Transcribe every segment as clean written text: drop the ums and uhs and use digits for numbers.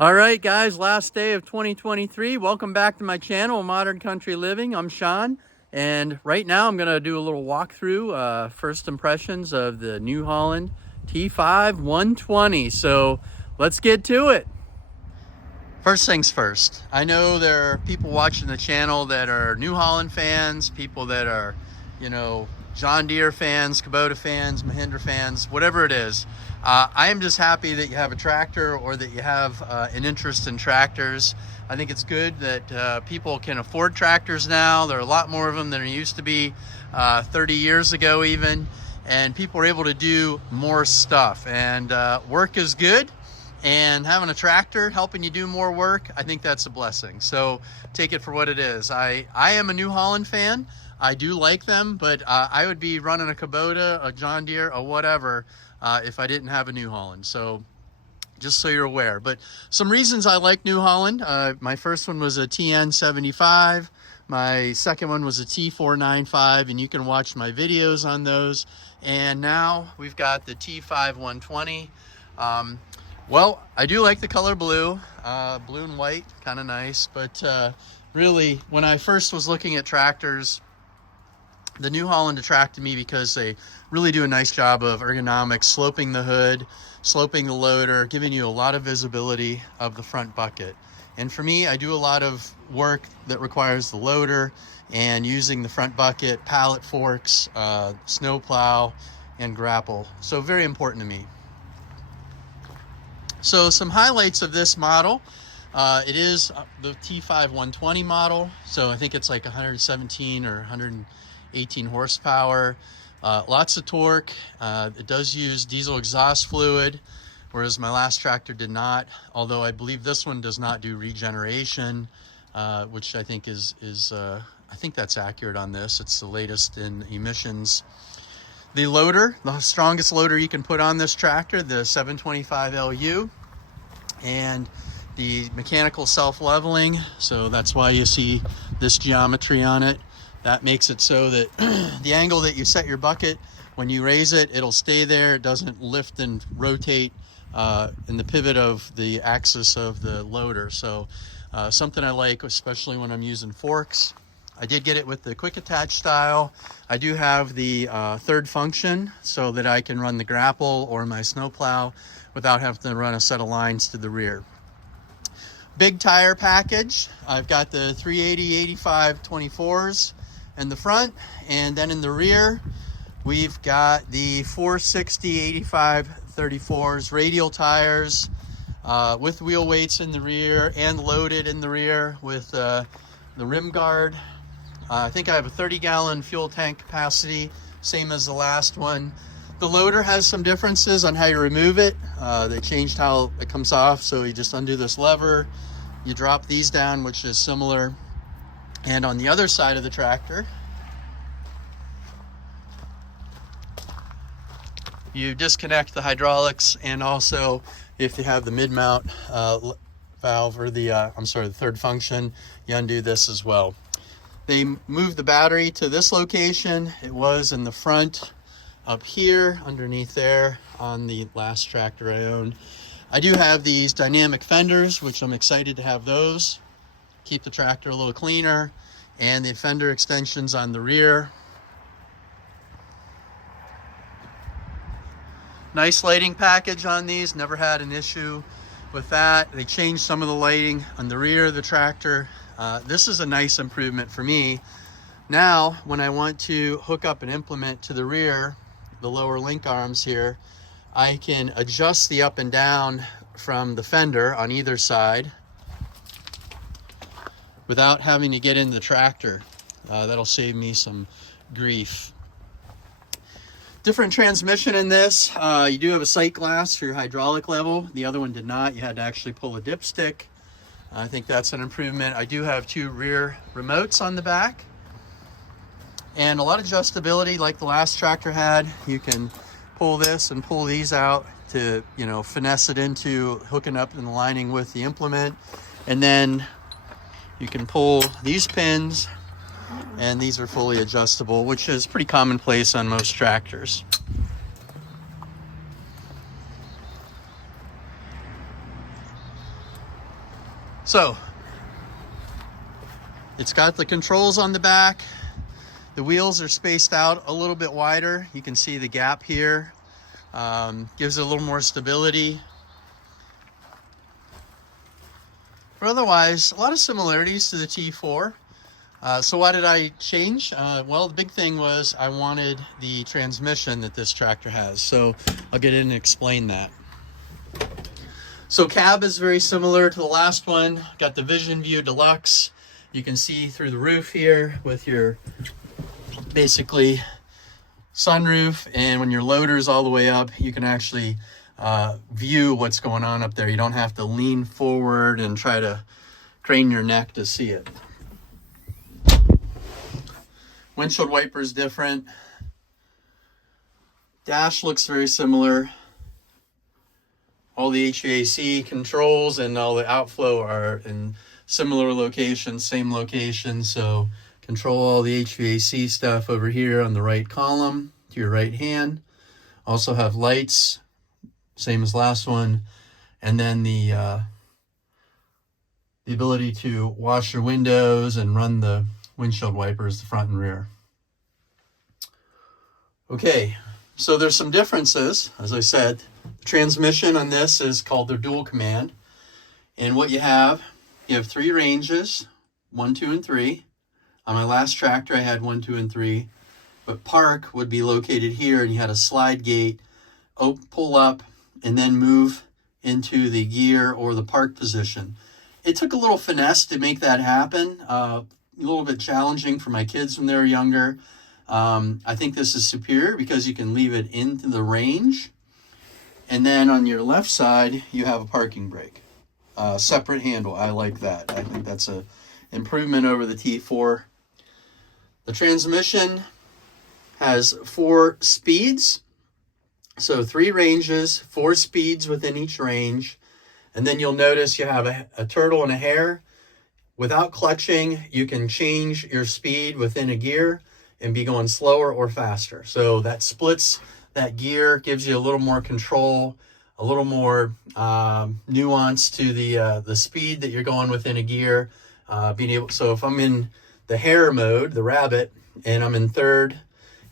All right, guys, last day of 2023. Welcome back to my channel, Modern Country Living. I'm Sean, and right now I'm going to do a little walkthrough, first impressions of the New Holland T5.120. So let's get to it. First things first, I know there are people watching the channel that are New Holland fans, people that are, John Deere fans, Kubota fans, Mahindra fans, whatever it is. I am just happy that you have a tractor or that you have an interest in tractors. I think it's good that people can afford tractors now. There are a lot more of them than there used to be 30 years ago even, and people are able to do more stuff, and work is good. And having a tractor helping you do more work, I think that's a blessing. So take it for what it is. I am a New Holland fan. I do like them, but I would be running a Kubota, a John Deere, or whatever if I didn't have a New Holland. So just so you're aware. But some reasons I like New Holland. My first one was a TN75. My second one was a T4.95, and you can watch my videos on those. And now we've got the T5.120. Well, I do like the color blue, blue and white, kind of nice. But really, when I first was looking at tractors, the New Holland attracted me because they really do a nice job of ergonomics, sloping the hood, sloping the loader, giving you a lot of visibility of the front bucket. And for me, I do a lot of work that requires the loader and using the front bucket, pallet forks, snow plow, and grapple. So very important to me. So some highlights of this model. It is the T5.120 model. So I think it's like 117 or 118 horsepower. Lots of torque. It does use diesel exhaust fluid, whereas my last tractor did not. Although I believe this one does not do regeneration, which I think is I think that's accurate on this. It's the latest in emissions. The loader, the strongest loader you can put on this tractor, the 725 LU, and the mechanical self-leveling. So that's why you see this geometry on it. That makes it so that the angle that you set your bucket, when you raise it, it'll stay there. It doesn't lift and rotate in the pivot of the axis of the loader. So something I like, especially when I'm using forks. I did get it with the quick attach style. I do have the third function so that I can run the grapple or my snowplow without having to run a set of lines to the rear. Big tire package. I've got the 380/85 24s in the front, and then in the rear we've got the 460/85 34s radial tires with wheel weights in the rear and loaded in the rear with the rim guard. I think I have a 30-gallon fuel tank capacity, same as the last one. The loader has some differences on how you remove it. They changed how it comes off, so you just undo this lever, you drop these down, which is similar. And on the other side of the tractor, you disconnect the hydraulics, and also if you have the mid-mount valve or the third function, you undo this as well. They moved the battery to this location. It was in the front up here underneath there on the last tractor I owned. I do have these dynamic fenders, which I'm excited to have those. Keep the tractor a little cleaner, and the fender extensions on the rear. Nice lighting package on these, never had an issue with that. They changed some of the lighting on the rear of the tractor. This is a nice improvement for me. Now, when I want to hook up an implement to the rear, the lower link arms here, I can adjust the up and down from the fender on either side without having to get into the tractor. That'll save me some grief. Different transmission in this. You do have a sight glass for your hydraulic level. The other one did not. You had to actually pull a dipstick. I think that's an improvement. I do have two rear remotes on the back and a lot of adjustability like the last tractor had. You can pull this and pull these out to, finesse it into hooking up and aligning with the implement. And then you can pull these pins, and these are fully adjustable, which is pretty commonplace on most tractors. So it's got the controls on the back. The wheels are spaced out a little bit wider. You can see the gap here. Gives it a little more stability. But otherwise, a lot of similarities to the T4. So why did I change? Well, the big thing was I wanted the transmission that this tractor has. So I'll get in and explain that. So cab is very similar to the last one. Got the Vision View Deluxe. You can see through the roof here with your basically sunroof, and when your loader's all the way up, you can actually view what's going on up there. You don't have to lean forward and try to crane your neck to see it. Windshield wiper is different. Dash looks very similar. All the HVAC controls and all the outflow are in similar locations, same location. So control all the HVAC stuff over here on the right column to your right hand. Also have lights, same as last one. And then the ability to wash your windows and run the windshield wipers, the front and rear. Okay, so there's some differences. As I said, the transmission on this is called the dual command. And what you have 3 ranges, 1, 2, and 3. On my last tractor, I had 1, 2, and 3. But park would be located here, and you had a slide gate, pull up, and then move into the gear or the park position. It took a little finesse to make that happen. A little bit challenging for my kids when they were younger. I think this is superior because you can leave it into the range. And then on your left side, you have a parking brake. Separate handle. I like that. I think that's an improvement over the T4. The transmission has 4 speeds. So 3 ranges, 4 speeds within each range. And then you'll notice you have a turtle and a hare. Without clutching, you can change your speed within a gear and be going slower or faster. So that splits that gear, gives you a little more control, a little more nuance to the speed that you're going within a gear. So if I'm in the hare mode, the rabbit, and I'm in third,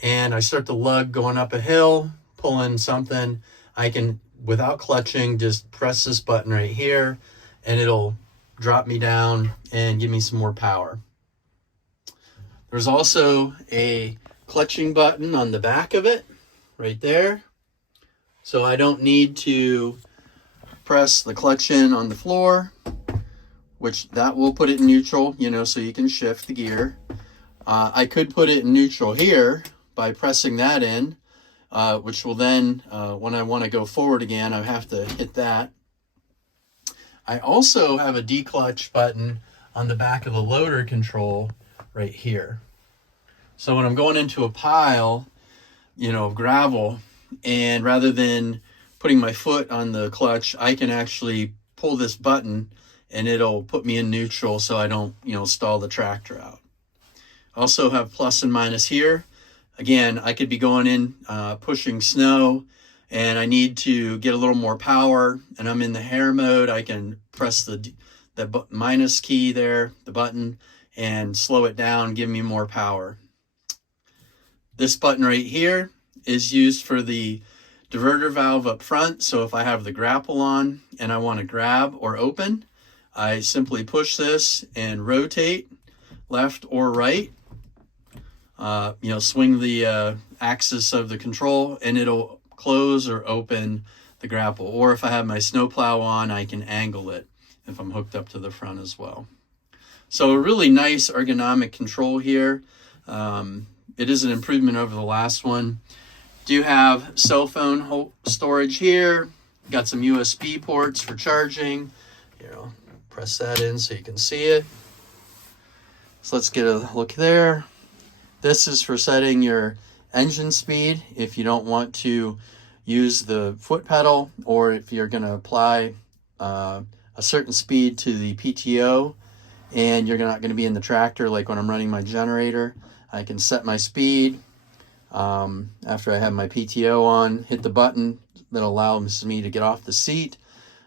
and I start to lug going up a hill, pulling something, I can, without clutching, just press this button right here, and it'll drop me down and give me some more power. There's also a clutching button on the back of it, right there. So I don't need to press the clutch in on the floor, which that will put it in neutral, so you can shift the gear. I could put it in neutral here by pressing that in, which will then, when I want to go forward again, I have to hit that. I also have a declutch button on the back of the loader control right here. So when I'm going into a pile, of gravel, and rather than putting my foot on the clutch, I can actually pull this button and it'll put me in neutral so I don't, stall the tractor out. Also have plus and minus here. Again, I could be going in, pushing snow, and I need to get a little more power, and I'm in the hare mode. I can press the minus key there, the button, and slow it down, give me more power. This button right here is used for the diverter valve up front. So if I have the grapple on and I want to grab or open, I simply push this and rotate left or right. Swing the axis of the control, and it'll close or open the grapple. Or if I have my snowplow on, I can angle it if I'm hooked up to the front as well. So a really nice ergonomic control here. It is an improvement over the last one. Do have cell phone storage here. Got some USB ports for charging. Press that in so you can see it. So let's get a look there. This is for setting your engine speed if you don't want to use the foot pedal, or if you're going to apply a certain speed to the PTO and you're not going to be in the tractor, like when I'm running my generator. I can set my speed after I have my PTO on, hit the button that allows me to get off the seat.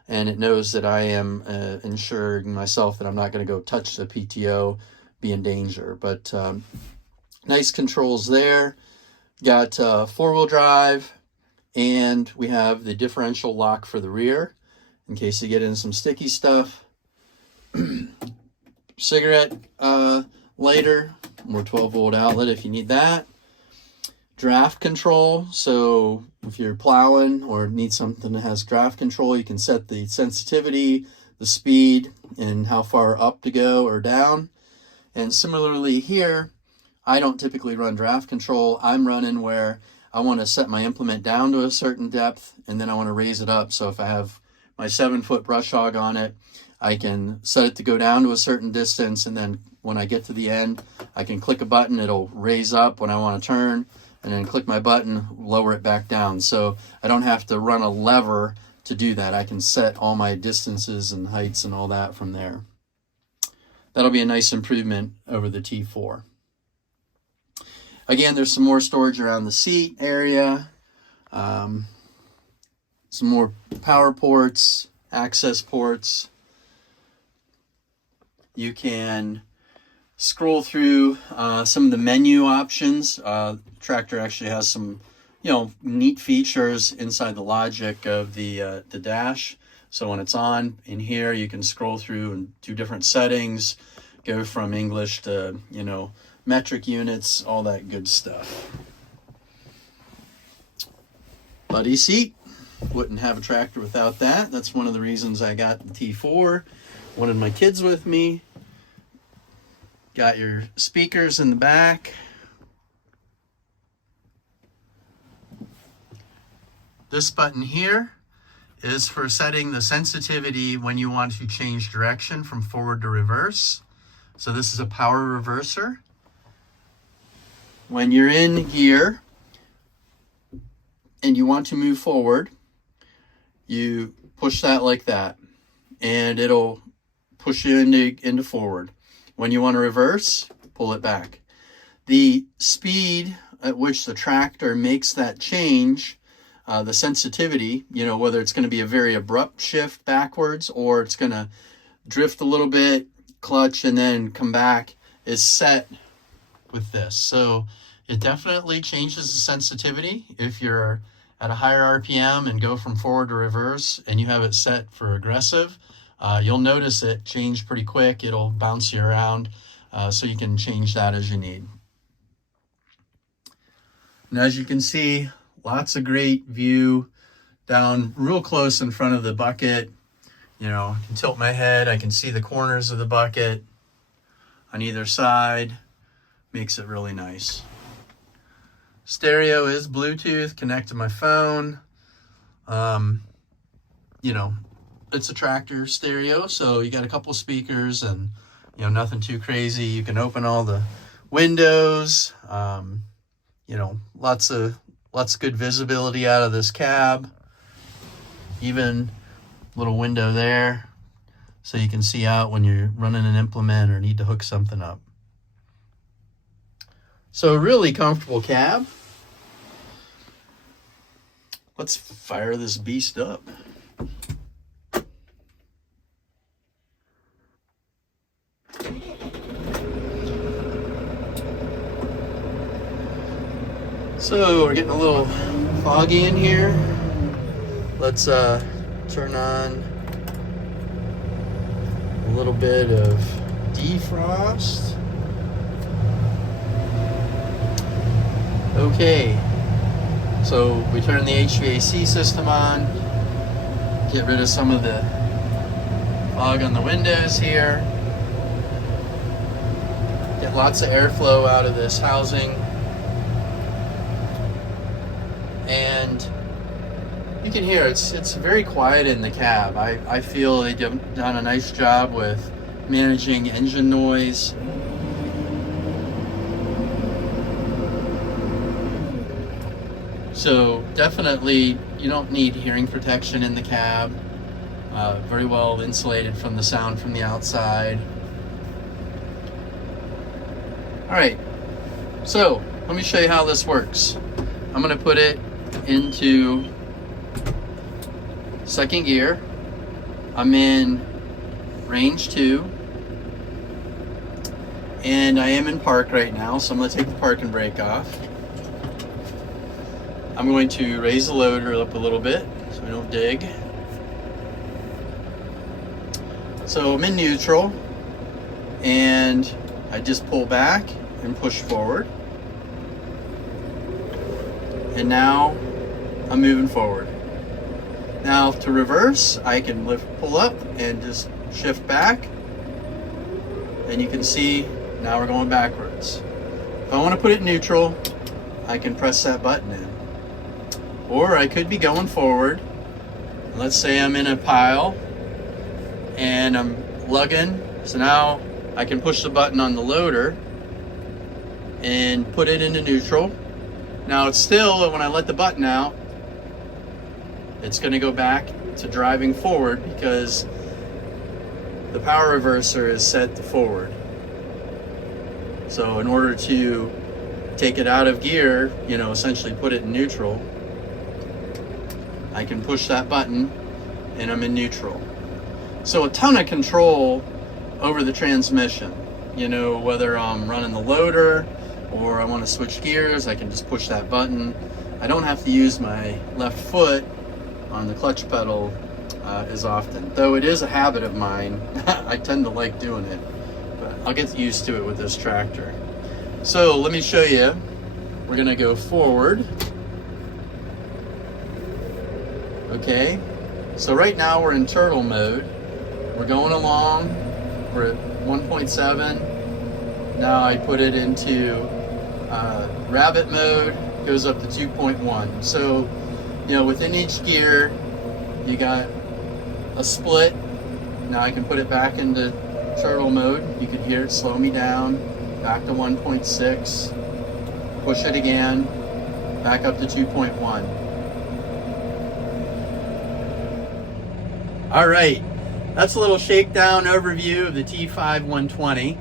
and it knows that I am ensuring myself that I'm not going to go touch the PTO, be in danger. But nice controls there. Got four-wheel drive, and we have the differential lock for the rear in case you get in some sticky stuff. Cigarette lighter, more 12-volt outlet if you need that. Draft control, so if you're plowing or need something that has draft control, you can set the sensitivity, the speed, and how far up to go or down. And similarly here, I don't typically run draft control. I'm running where I want to set my implement down to a certain depth, and then I want to raise it up. So if I have my 7-foot brush hog on it, I can set it to go down to a certain distance, and then when I get to the end, I can click a button, it'll raise up when I want to turn, and then click my button, lower it back down. So I don't have to run a lever to do that. I can set all my distances and heights and all that from there. That'll be a nice improvement over the T4. Again, there's some more storage around the seat area, some more power ports, access ports. You can scroll through some of the menu options. Tractor actually has some, neat features inside the logic of the dash. So when it's on in here, you can scroll through and do different settings, go from English to, metric units, all that good stuff. Buddy seat. Wouldn't have a tractor without that. That's one of the reasons I got the T4. Wanted my kids with me. Got your speakers in the back. This button here is for setting the sensitivity when you want to change direction from forward to reverse. So this is a power reverser. When you're in gear and you want to move forward, you push that like that, and it'll push you into forward. When you want to reverse, pull it back. The speed at which the tractor makes that change, the sensitivity, whether it's going to be a very abrupt shift backwards or it's going to drift a little bit, clutch, and then come back, is set with this. So it definitely changes the sensitivity. If you're at a higher RPM and go from forward to reverse and you have it set for aggressive, you'll notice it change pretty quick. It'll bounce you around, so you can change that as you need. And as you can see, lots of great view down real close in front of the bucket. I can tilt my head, I can see the corners of the bucket on either side. Makes it really nice. Stereo is Bluetooth, connect to my phone. It's a tractor stereo, so you got a couple speakers and nothing too crazy. You can open all the windows. Lots of good visibility out of this cab. Even a little window there, so you can see out when you're running an implement or need to hook something up. So a really comfortable cab. Let's fire this beast up. So we're getting a little foggy in here. Let's turn on a little bit of defrost. Okay, so we turn the HVAC system on, get rid of some of the fog on the windows here, get lots of airflow out of this housing, and you can hear it's very quiet in the cab. I feel they've done a nice job with managing engine noise. So definitely you don't need hearing protection in the cab. Very well insulated from the sound from the outside. All right, so let me show you how this works. I'm going to put it into second gear. I'm in range 2, and I am in park right now, so I'm going to take the parking brake off. I'm going to raise the loader up a little bit so we don't dig. So I'm in neutral, and I just pull back and push forward. And now I'm moving forward. Now to reverse, I can pull up and just shift back. And you can see now we're going backwards. If I want to put it neutral, I can press that button in. Or I could be going forward. Let's say I'm in a pile and I'm lugging. So now I can push the button on the loader and put it into neutral. Now it's still, when I let the button out, it's going to go back to driving forward because the power reverser is set to forward. So in order to take it out of gear, essentially put it in neutral, I can push that button and I'm in neutral. So a ton of control over the transmission. Whether I'm running the loader or I want to switch gears, I can just push that button. I don't have to use my left foot on the clutch pedal as often, though it is a habit of mine. I tend to like doing it, but I'll get used to it with this tractor. So let me show you. We're gonna go forward. Okay, so right now we're in turtle mode. We're going along. We're at 1.7. Now I put it into rabbit mode, goes up to 2.1. So, within each gear, you got a split. Now I can put it back into turtle mode. You can hear it slow me down, back to 1.6, push it again, back up to 2.1. All right, that's a little shakedown overview of the T5.120.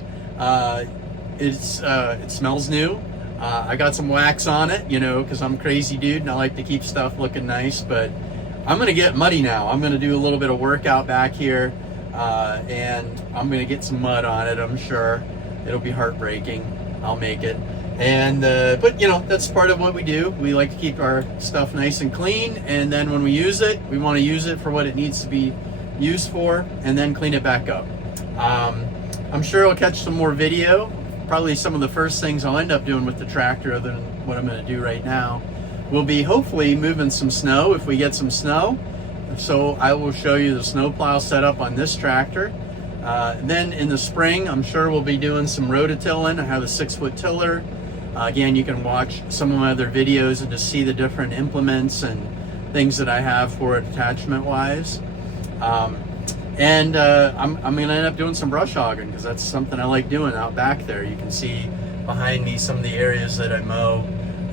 It smells new. I got some wax on it, because I'm a crazy dude and I like to keep stuff looking nice, but I'm gonna get muddy now. I'm gonna do a little bit of workout back here, and I'm gonna get some mud on it. I'm sure it'll be heartbreaking. I'll make it. And but that's part of what we do. We like to keep our stuff nice and clean, and then when we use it, we want to use it for what it needs to be used for, and then clean it back up. I'm sure I'll catch some more video. Probably some of the first things I'll end up doing with the tractor, other than what I'm going to do right now, will be hopefully moving some snow if we get some snow. So I will show you the snowplow setup on this tractor. Then in the spring, I'm sure we'll be doing some rototilling. I have a 6-foot tiller. Again, you can watch some of my other videos and just see the different implements and things that I have for it attachment wise. I'm going to end up doing some brush hogging because that's something I like doing out back there. You can see behind me some of the areas that I mow,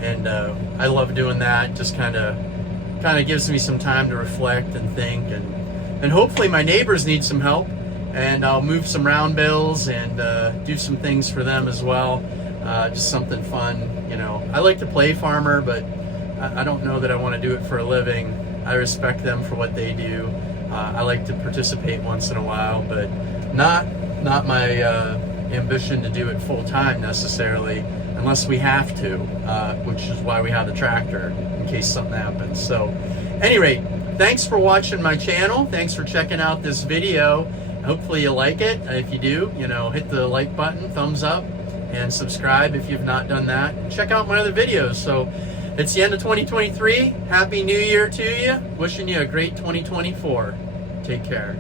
and I love doing that. Just kind of gives me some time to reflect and think, and hopefully my neighbors need some help, and I'll move some round bales and do some things for them as well. Just something fun. I like to play farmer, but I don't know that I want to do it for a living. I respect them for what they do. I like to participate once in a while, but not my ambition to do it full time necessarily, unless we have to, which is why we have the tractor in case something happens. So, anyway, thanks for watching my channel. Thanks for checking out this video. Hopefully you like it. If you do, hit the like button, thumbs up, and subscribe if you've not done that. Check out my other videos. So. It's the end of 2023. Happy New Year to you. Wishing you a great 2024. Take care.